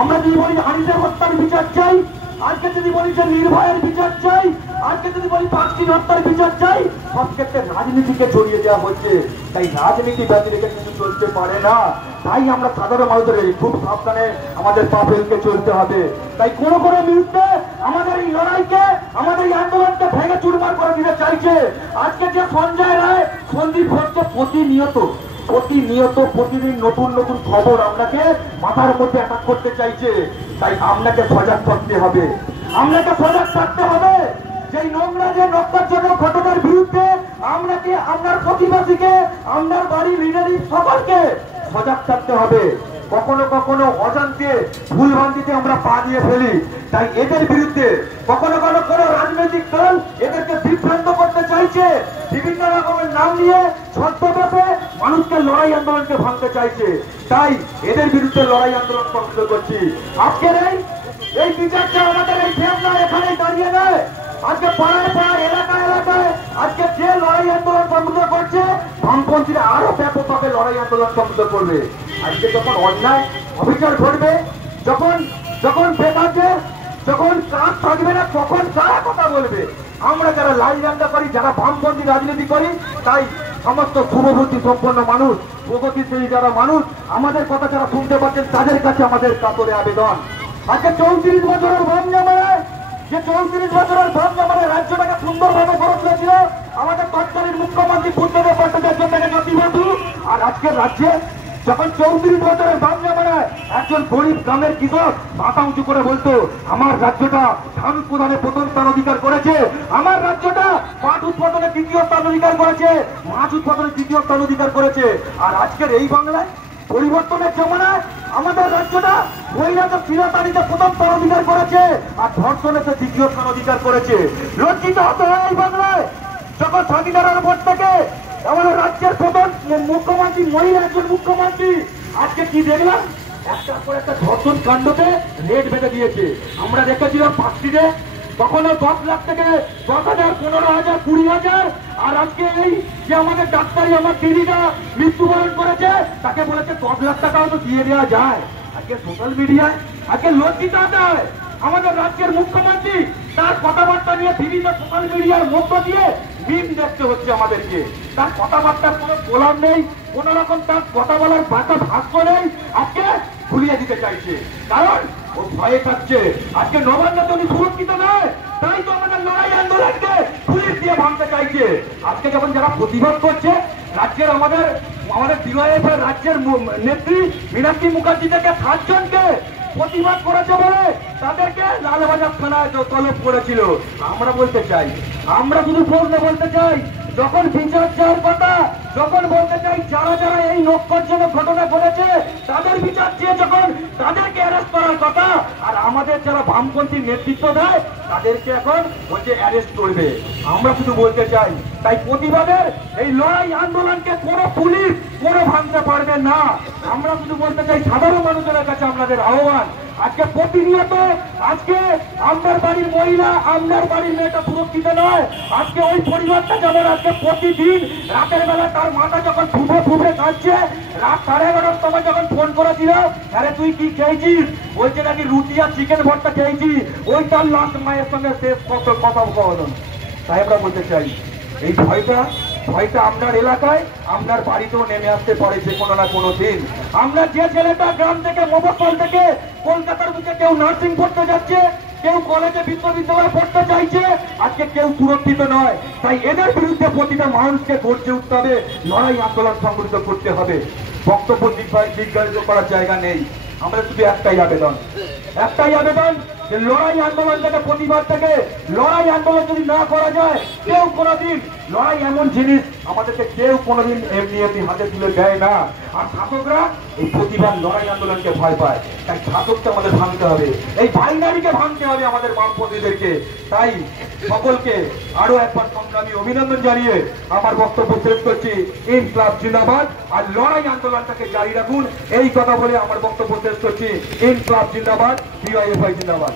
আমরা যদি বলি হানিফের হত্যার বিচার চাই, আজকে যদি বলি যে নির্ভয়ের বিচার চাই, আজকে যদি বলি পাঁচটি হত্যার বিচার চাই, সব ক্ষেত্রে রাজনীতিকে জড়িয়ে দেওয়া হচ্ছে। তাই রাজনীতি ব্যতি রেখে কিন্তু চলতে পারে না। তাই আমরা সাধারণ মানুষদের খুব সাবধানে আমাদের পা ফেলতে চলতে হবে। তাই কোনো কোনো বিরুদ্ধে আমাদের এই লড়াইকে, আমাদের এই আন্দোলনকে ভেঙে চুরমার করে দিতে চাইছে। আজকে যে সঞ্জয় রায় সন্দীপ হচ্ছে প্রতিনিয়ত প্রতিদিন নতুন নতুন খবর আপনাকে মাথার মধ্যে অ্যাটাক করতে চাইছে। তাই আপনাকে সজাগ থাকতে হবে, আপনাকে সজাগ থাকতে হবে। যেই নোংরা যে নক্কারজনক ঘটনার বিরুদ্ধে আপনাকে, আপনার প্রতিবাসীকে, আপনার বাড়ির লিডারিং সকলকে সজাগ থাকতে হবে। কখনো কখনো অজান্তে ভুলভ্রান্তিতে আমরা পা দিয়ে ফেলি। তাই এদের বিরুদ্ধে কখনো কোনো রাজনৈতিক দল এদেরকে বিভ্রান্ত করতে চাইছে, বিভিন্ন রকমের নাম নিয়ে ছদ্মবেশে মানুষকে লড়াই আন্দোলনকে ভাঙতে চাইছে। তাই এদের বিরুদ্ধে লড়াই আন্দোলন সংগঠিত করছি। আজকের এই বিচারটা আমাদের এই ফেমনা এখানেই দাঁড়িয়ে নেয়। আজকে পাড়ায় পাড়ায় এলাকায় এলাকায় আজকে যে লড়াই আন্দোলন সংগঠিত করছে, বামপন্থীরা আরো ব্যাপকভাবে লড়াই আন্দোলন সংগঠিত করবে। আজকে যখন অন্যায় অবিচার ঘটবে, যখন বেকারদের যখন কাজ থাকবে না, তখন কারা কথা বলবে? আমরা যারা লাল ঝান্ডা করি, যারা বামপন্থী রাজনীতি করি, তাই সমস্ত শুভবুদ্ধি সম্পন্ন মানুষ, প্রগতিশীল যারা মানুষ, আমাদের কথা যারা শুনতে পাচ্ছেন, তাদের কাছে আমাদের কাতরে আবেদন। আজকে 34 বছরের বাম জামানায়, যে 34 বছরের বাম জামানায় রাজ্যটাকে সুন্দরভাবে গড়ে তুলেছিল আমাদের তৎকালীন মুখ্যমন্ত্রী বুদ্ধদেব ভট্টাচার্য জ্যোতিবাবু, আর আজকের রাজ্যে যখন 34 বছরের বাম জামানায় একজন গরিব গ্রামের কৃষক মাথা উঁচু করে বলতো, আমার রাজ্যটা ধান উৎপাদনে প্রথম স্থান অধিকার করেছে, আমার রাজ্যটা পাট উৎপাদনে দ্বিতীয় স্থান অধিকার করেছে, মাছ উৎপাদনে তৃতীয় স্থান অধিকার করেছে। আর আজকের এই বাংলায় পরিবর্তনের জামানায় আমাদের রাজ্যটা মহিলাদের শিলাতাড়িতে প্রথম স্থান অধিকার করেছে, আর ধর্ষণেতে দ্বিতীয় স্থান অধিকার করেছে। লজ্জিত হতে হয় এই বাংলায়। যখন স্বাধীনতার পর থেকে আমাদের রাজ্যের প্রধান মুখ্যমন্ত্রী মহিলা একজন মুখ্যমন্ত্রী, আজকে কি দেখলাম, একটার পর একটা ধর্ষণ কাণ্ডতে রেট বেঁধে দিয়েছে। আমরা দেখেছিলাম পাঁচটিতে কখনো 10 লাখ থেকে 10,000, 15,000, 20,000, আর আজকে এই যে আমাদের ডাক্তারি আমার দিদিটা মৃত্যুবরণ করেছে, তাকে বলেছে 10 লাখ টাকাও তো দিয়ে দেওয়া যায়। আজকে সোশ্যাল মিডিয়ায় আজকে লজ্জিত হতে হয় আমাদের রাজ্যের মুখ্যমন্ত্রী, তার কথাবার্তা নিয়ে বিভিন্ন সোশ্যাল মিডিয়ার মধ্য দিয়ে মিম দেখতে হচ্ছে আমাদেরকে। তার কথাবার্তার কোনো গোলাম নেই, কোন রকম তার কথা বলার বাঁকা ভাষ্য নেই, আজকে ভুলিয়ে দিতে চাইছে, কারণ ও ভয়ে থাকছে। আজকে নবান্ন যদি সুরক্ষিত নয়, তাই তো আমাদের লড়াই আন্দোলনকে পুলিশ দিয়ে ভাঙতে চাইছে। আজকে যখন যারা প্রতিবাদ করছে, রাজ্যের আমাদের ডিওয়াইএফ-এর রাজ্যের নেত্রী মীনাক্ষী মুখার্জি থেকে 7 জনকে প্রতিবাদ করেছে বলে তাদেরকে লালবাজার থানায় তলব করেছিল। আমরা বলতে চাই, আমরা শুধু প্রশ্ন বলতে চাই, যখন বিচার চাওয়ার কথা, যখন বলতে চাই যারা যারা এই নক্কারজনক ঘটনা ঘটেছে তাদের বিচার চেয়ে যখন তাদেরকে অ্যারেস্ট করার কথা, আর আমাদের যারা বামপন্থী নেতৃত্ব দেয় তাদেরকে এখন বলছে অ্যারেস্ট করবে। আমরা শুধু বলতে চাই, তাই প্রতিবাদের এই লড়াই আন্দোলনকে কোনো পুলিশ কোনো ভাঙতে পারবে না। আমরা শুধু বলতে চাই সাধারণ মানুষের কাছে আমাদের আহ্বান, আজকে প্রতিনিয়ত আজকে আপনার বাড়ির মহিলা, আপনার বাড়ির মেয়েটা সুরক্ষিত নয়। আজকে ওই পরিবারটা যেমন আজকে প্রতিদিন রাতের বেলা তার মাথা যখন ফুফে কাঁদছে, রাত 11:30টার সময় যখন ফোন করেছিল, আরে তুই কি খেয়েছিস, বলছে নাকি রুটি আর চিকেন ভর্তা খেয়েছি, ওই তার লাস্ট মায়ের সঙ্গে শেষ কথা বলুন। তাই আমরা বলতে চাই, এই ভয়টা আপনার এলাকায়, আপনার বাড়িতেও নেমে আসতে পারে যে কোনো না কোনো দিন। আমরা যে ছেলেটা গ্রাম থেকে, মফস্বল থেকে কলকাতার বুকে কেউ নার্সিং পড়তে যাচ্ছে, কেউ কলেজে বিশ্ববিদ্যালয় পড়তে চাইছে, আজকে কেউ সুরক্ষিত নয়। তাই এদের বিরুদ্ধে প্রতিটা মানুষকে গর্জে উঠতে হবে, লড়াই আন্দোলন সংগঠিত করতে হবে। বক্তব্য জিজ্ঞাসা করার জায়গা নেই। আমরা শুধু একটাই আবেদন, যে লড়াই আন্দোলন থেকে, প্রতিবাদ থেকে লড়াই আন্দোলন যদি না করা যায়, কেউ কোনোদিন লড়াই এমন জিনিস আমাদেরকে কেউ কোনোদিন এমনি হাতে তুলে দেয় না। আর শাসকরা এই প্রতিবাদ লড়াই আন্দোলনকে ভয় পায়, তাই শাসককে আমাদের ভাঙতে হবে, এই বাইনারিকে ভাঙতে হবে আমাদের বামপন্থীদেরকে। তাই সকলকে আরো একবার সংগ্রামী অভিনন্দন জানিয়ে আমার বক্তব্য শেষ করছি। ইনকলাব জিন্দাবাদ, আর লড়াই আন্দোলনটাকে জারি রাখুন, এই কথা বলে আমার বক্তব্য শেষ করছি। ইনকলাব জিন্দাবাদ, ডিওয়াইএফআই জিন্দাবাদ।